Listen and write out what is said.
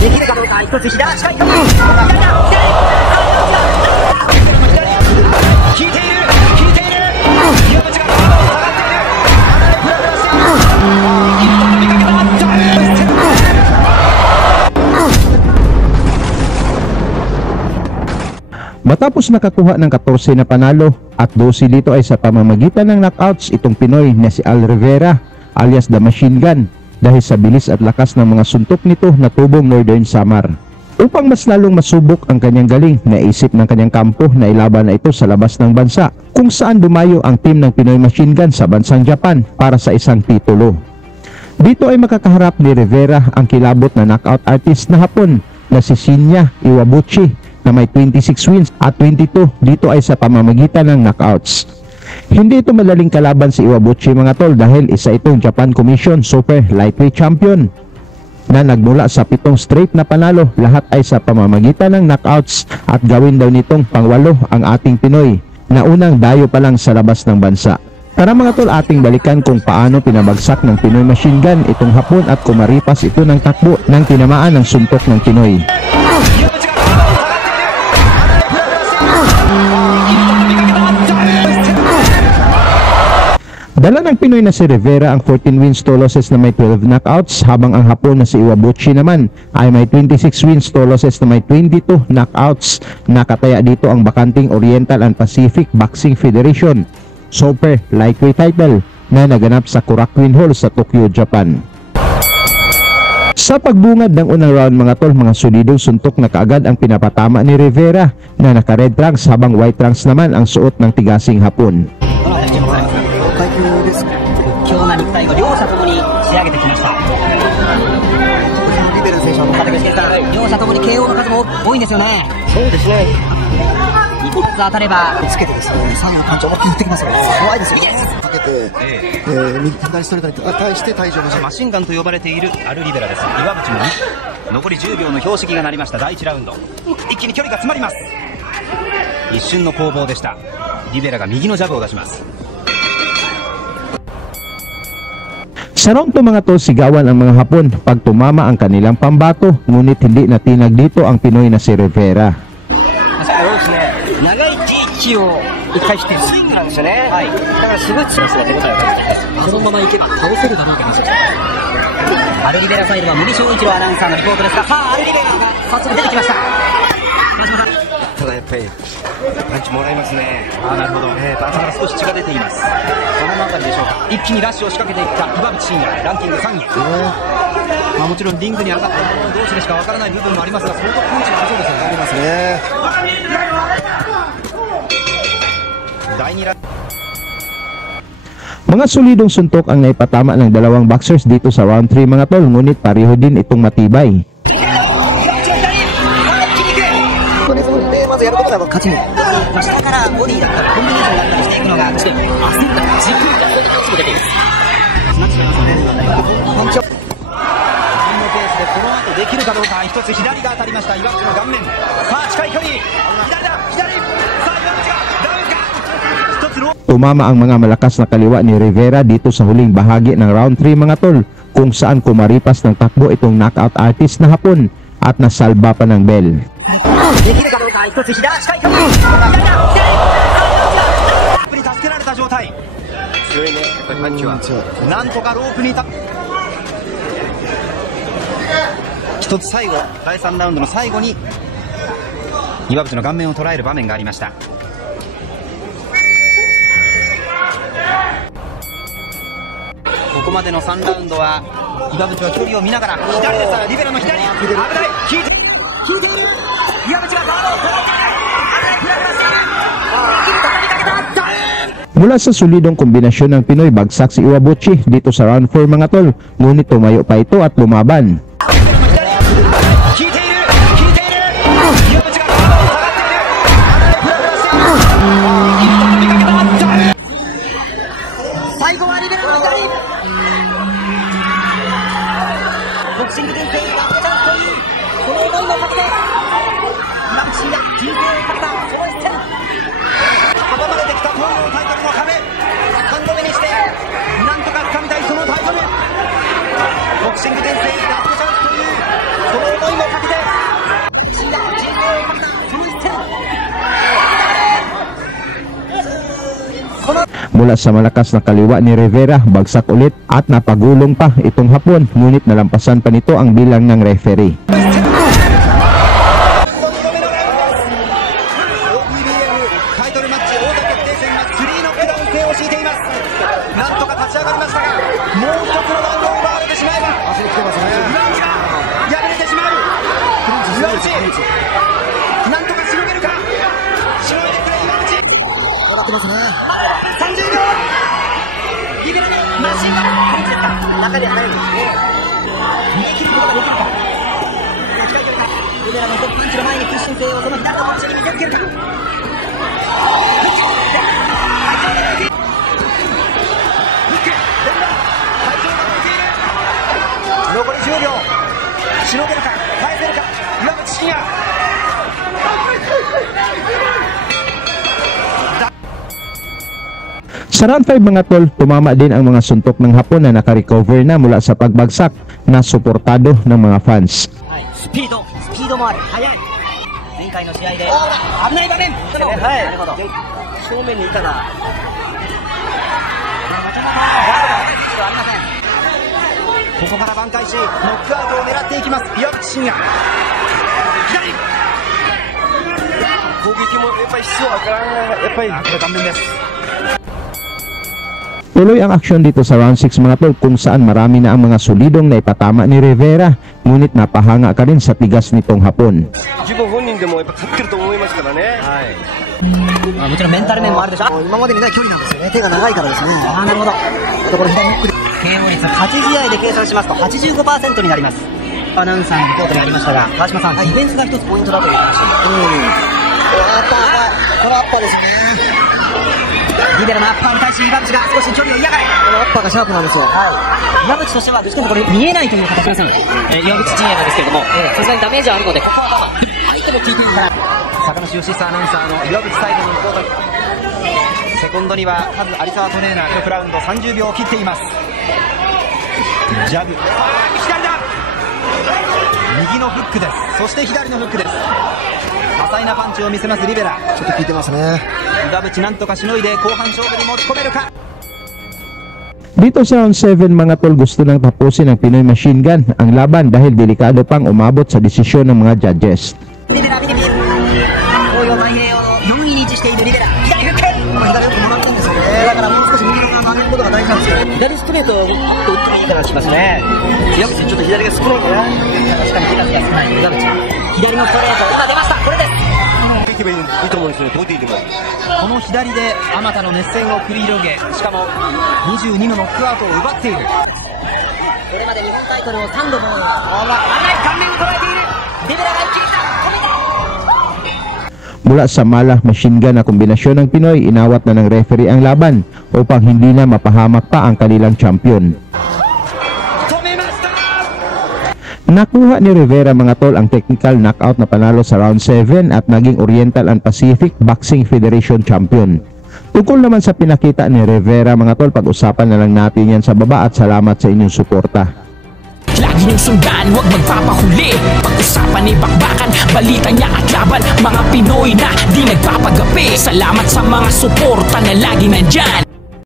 できるかどうか。一つ左足が左だ。左。効いている。効いている。岩渕が下がっている。フラフラしている。Matapos nakakuha ng 14 na panalo at 12 dito ay sa pamamagitan ng knockouts itong Pinoy na si Al Rivera alias The Machine Gun dahil sa bilis at lakas ng mga suntok nito na tubong Northern Samar. Upang mas lalong masubok ang kanyang galing, naisip ng kanyang kampo na ilaban na ito sa labas ng bansa kung saan dumayo ang team ng Pinoy Machine Gun sa bansang Japan para sa isang titulo. Dito ay makakaharap ni Rivera ang kilabot na knockout artist na Hapon na si Shinya Iwabuchi na may 26 wins at 22 dito ay sa pamamagitan ng knockouts. Hindi ito madaling kalaban si Iwabuchi mga tol dahil isa itong Japan Commission Super Lightweight Champion na nagmula sa 7 straight na panalo, lahat ay sa pamamagitan ng knockouts at gawin daw nitong pangwalo ang ating Pinoy na unang dayo pa lang sa labas ng bansa. Tara mga tol, ating balikan kung paano pinabagsak ng Pinoy Machine Gun itong Hapon at kumaripas ito ng takbo ng tinamaan ng suntok ng Pinoy. Dala ng Pinoy na si Rivera ang 14 wins 2 losses na may 12 knockouts, habang ang Hapon na si Iwabuchi naman ay may 26 wins 2 losses na may 22 knockouts. Nakataya dito ang bakanting Oriental and Pacific Boxing Federation Super Lightweight title na naganap sa Korakuen Hall sa Tokyo, Japan. Sa pagbungad ng unang round mga tol, mga solidong suntok na kaagad ang pinapatama ni Rivera na naka-red trunks, habang white trunks naman ang suot ng tigasing Hapon. 強靭な肉体を両者ともに仕上げてきました。リベラ選手は肩口ですから、両者ともに KO の数も多いんですよね。そうですね。一発当たればつけてですね、3のパンチを思いっきり打ってきますよ。怖いですよ。かけて、左ストレートに対して退場のマシンガンと呼ばれているアルリベラです。岩渕も残り10秒の標識が鳴りました。第1ラウンド、一気に距離が詰まります。一瞬の攻防でした。リベラが右のジャブを出します。 Sa round to mga tol, sigawan ang mga Hapon pag tumama ang kanilang pambato, ngunit hindi natinag dito ang Pinoy na si Rivera. 長い位置を一回してスイングなんですよね。はい。だからすごい強さが手応えを感じています。そのままいけば倒せるだろうかもしれない。アルリベラサイドは森翔一郎アナウンサーのリポートですが、さあアルリベラが早速出てきました。川島さん。ただやっぱりパンチもらいますね。ああなるほど。頭から少し血が出ています。そのあたりでしょうか。一気にラッシュを仕掛けていった岩渕真也、ランキング3位。まあもちろんリングに上がった者同士でしかわからない部分もありますが、相当パンチがありそうですよね。ありますね。 Mga solidong suntok ang naipatama ng dalawang boxers dito sa round 3 mga tol, ngunit pareho din itong matibay. Tumama ang mga malakas na kaliwa ni Rivera dito sa huling bahagi ng round 3 mga tol, kung saan kumaripas ng takbo itong knockout artist na Hapon at nasalba pa ng bell. One最後、第3ラウンドの最後に岩渕の顔面を捉える場面がありました。 ここまでの3ラウンドは岩渕は距離を見ながら左です。リベラの左、危ない、引いている、岩渕がガードを取らない、危ない、フラフラしている、畳みかけた、Mula sa solidong kombinasyon ng Pinoy, bagsak si Iwabuchi dito sa round 4 mga tol, ngunit tumayo pa ito at lumaban. mula sa malakas na kaliwa ni Rivera, bagsak ulit at napagulong pa itong Hapon, ngunit nalampasan pa nito ang bilang ng referee. Sa round 5 mga tol, tumama din ang mga suntok ng Hapon na nakarecover na mula sa pagbagsak na suportado ng mga fans. スピードもある、速い。前回の試合で危ない場面。はい。なるほど。正面にいたな。ここから挽回し、ノックアウトを狙っていきます。岩渕真也。左。攻撃もやっぱり必要だから、やっぱりこれ完全です。 Tuloy ang aksyon dito sa round 6 mga tol, kung saan marami na ang mga solidong na ipatama ni Rivera, ngunit napahanga ka rin sa tigas nitong Hapon. 自分本人でもやっぱ勝ってると思いますからね。はい。もちろんメンタル面もあるでしょ。今までにない距離なんですよね。手が長いからですね。ああ、なるほど。ところ左ノックで KO 率8試合で計算しますと 85% になります。アナウンサーのリポートにありましたが、川島さん、ディフェンスが一つポイントだという話で。このアッパーですね。リベラのアッパーに対し岩渕が少し距離を嫌がる。このアッパーがシャープなんですよ。岩渕としてはどっちかというとこれ見えないという形ですね。岩渕陣営なんですけれども、さすがにダメージはあるので、ここは相手も効いているから。坂梨義久アナウンサーの岩渕サイドのリポート。セコンドにはカズ有沢トレーナー、1ラウンド30秒を切っています。ジャブ、左だ。右のフックです。そして左のフックです。多彩なパンチを見せますリベラ。ちょっと効いてますね。岩渕なんとかしのいで後半勝負に持ち込めるか。 Dito sa round 7 mga tol, gusto nang tapusin ng Pinoy Machine Gun ang laban dahil delikado pang umabot sa desisyon ng mga judges. リベラ見てみる。応用前平を4位に位置しているリベラ。左フック。左よくもらってるんですよね。だからもう少し右の側曲げることが大事なんですよ。左ストレートを打ってもいいからしますね。岩渕ちょっと左が少ないかな。確かに左が少ない岩渕。左のストレート今出ました。これです。 いけばいいと思うんですよね、ボディでも。この左であまたの熱戦を繰り広げ、しかも22のノックアウトを奪っている。これまで日本タイトルを3度も案内顔面を捉えている。リベラが一気に止めた。 Mula sa Mala Machine Gun na kombinasyon ng Pinoy, inawat na ng referee ang laban upang hindi na mapahamak pa ang kanilang champion. Nakuha ni Rivera mga tol ang technical knockout na panalo sa round 7 at naging Oriental and Pacific Boxing Federation champion. Tungkol naman sa pinakita ni Rivera mga tol, pag-usapan na lang natin yan sa baba at salamat sa inyong suporta. Lagi niyong sundan, huwag magpapahuli. Pag-usapan ay bakbakan, balita niya at laban. Mga Pinoy na di nagpapagapi. Salamat sa mga suporta na lagi nandyan.